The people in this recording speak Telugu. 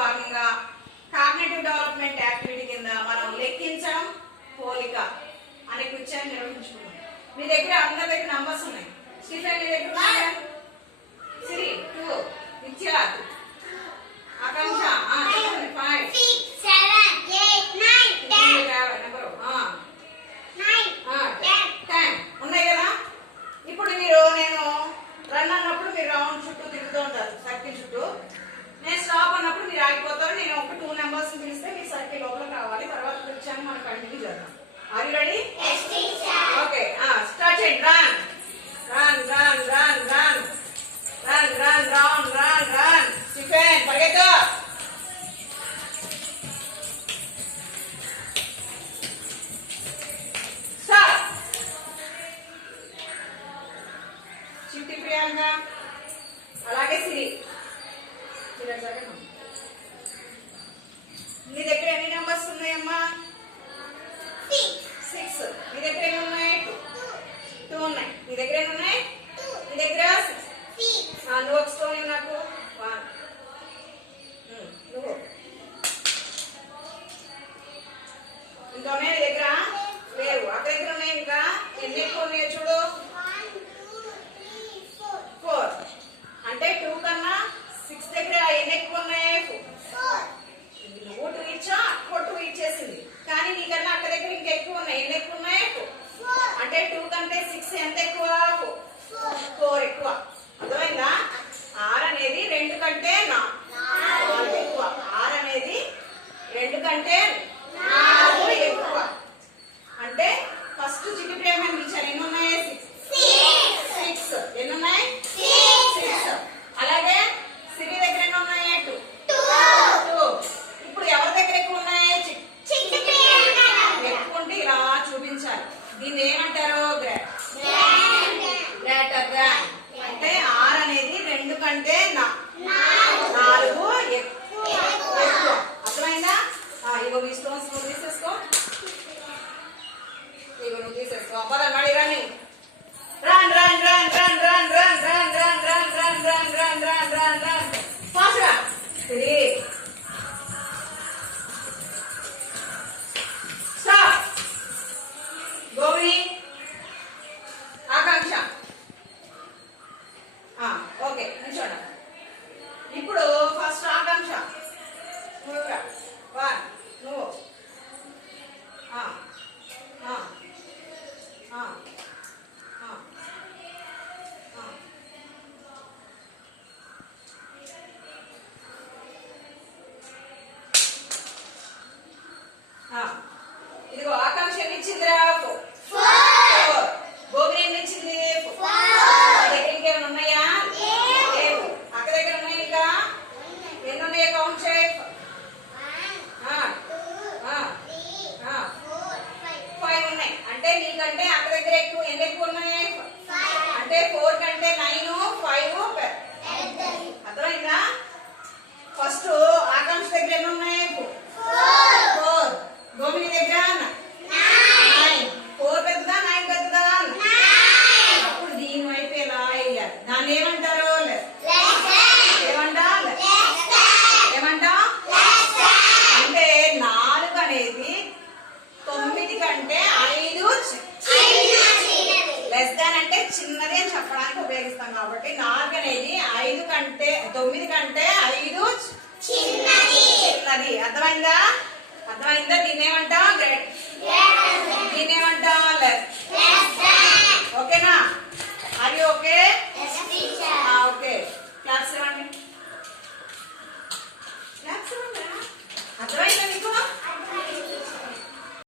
భాగంగా కాగ్నిటివ్ డెవలప్మెంట్ యాక్టివిటీ కింద మనం లెక్కించడం పోలిక అనే క్విజ్ని నిర్వహించుకున్నాం. మీ దగ్గర అందరి దగ్గర నంబర్స్ ఉన్నాయి. స్టీఫెన్ నీ దగ్గర ఉన్నాయా? సిరి 2, విద్యా, ఆకాంక్ష 5, 6, 7, 8, 9, 10. నెంబరు 9, 10 ఉన్నాయి కదా. ఇప్పుడు మీరు నేను రన్ అన్నప్పుడు మీరు రౌండ్ చుట్టూ తిరుగుతూ ఉంటారు, సర్కిల్ చుట్టూ. నేను స్టాప్ అన్నప్పుడు మీరు ఆగిపోతారు. నేను ఒక 2 నెంబర్స్ పిలిస్తే మీరు సర్కిల్ లోపలికి రావాలి. తర్వాత వచ్చాను మనం కంటిన్యూ చేద్దాం. Are you ready? yes teacher. Okay, start చేయండి. Run run run run run run run run run. Stephen పరిగెత్తు. స్టార్ట్. చిట్టి ప్రియాంక, అలాగే సిరి. నీ దగ్గర ఎన్ని నెంబర్స్ ఉన్నాయమ్మా? 6. నీ దగ్గర ఎన్ని ఉన్నాయి? 2 ఉన్నాయి. నీ దగ్గర ఎన్ని ఉన్నాయి? నీ దగ్గర 6. నువ్వు ఒక స్టోన్ నాకు 1. నువ్వు ఇంకా ఉన్నాయి నీ దగ్గర? లేవు. అక్కడ దగ్గర ఉన్నాయి. ఇంకా ఎన్ని ఎక్కువ ఉన్నాయో చూడు. 4. అంటే 2 కన్నా 6 దగ్గర ఎన్ని ఎక్కువ ఉన్నాయి? 4. నువ్వు 2 ఇచ్చా, అక్కడ 2 ఇచ్చేసింది. కానీ నీకన్నా అక్కడ దగ్గర ఇంకా ఎక్కువ ఉన్నాయి. ఎన్ని ఎక్కువ ఉన్నాయి? 4. అంటే 2 కంటే 6 ఎంత ఎక్కువ? 4 ఎక్కువ. అర్థమైందా? 6 అనేది 2 కంటే 4 ఎక్కువ. 6 అనేది 2 కంటే 4 ఎక్కువ. అంటే ఫస్ట్ చిట్టి ప్రేమ పిలిచాను. ఎన్ని ఉన్నాయి? 6. ఎన్ని ఉన్నాయి? 6. అలాగే సిరి దగ్గర ఎన్ని ఉన్నాయి? 2. ఇప్పుడు ఎవరి దగ్గర ఎక్కువ ఉన్నాయి? ఎక్కువ ఉంటే ఇలా చూపించాలి. దీన్ని ఏమంటారు? Greater than. అంటే 6 అనేది 2 కంటే 4 ఎక్కువ. అర్థమైందా? ఇగో ఈ స్టోన్స్ నువ్వు తీసేసుకో. ఇగో నువ్వు తీసేసుకో. పద మళ్ళీ running. Run run run run run run run run run run run run run run run. Fast గా. సిరి స్టాప్. గౌరీ, ఆకాంక్ష. ఓకే, నిల్చోండి. ఇప్పుడు ఫస్ట్ ఆకాంక్ష నువ్వు 1 నువ్వు ఇదిగో ఆకాంక్ష ఎన్ని ఇచ్చిందిరా? 4. గోగులు ఎన్ని ఇచ్చింది? 4. దగ్గర ఇంకేమైనా ఉన్నాయా? లేవు. అక్క దగ్గర ఉన్నాయి. ఇంకా ఎన్ని ఉన్నాయో కౌంట్ చేయి. 5 ఉన్నాయి. అంటే నీకంటే అక్క దగ్గర ఎక్కువ. ఎన్ని ఎక్కువ ఉన్నాయి? అంటే 4 కంటే 9, 5 అర్థమైందా? ఫస్ట్ ఆకాంక్ష దగ్గర ఎన్ని ఉన్నాయి? 4. గోమిని దగ్గర 9. 4 పెద్దదా 9 పెద్దదా? అప్పుడు దీని వైపు ఎలా వేయాలి? దాన్ని ఏమంటారు? ఏమంటా? అంటే 4 అనేది 9 కంటే 5 లెస్ దాన్ అంటే చిన్నది అని చెప్పడానికి ఉపయోగిస్తాం. కాబట్టి 4 అనేది 9 కంటే 5 చిన్నది. అర్థమైందా?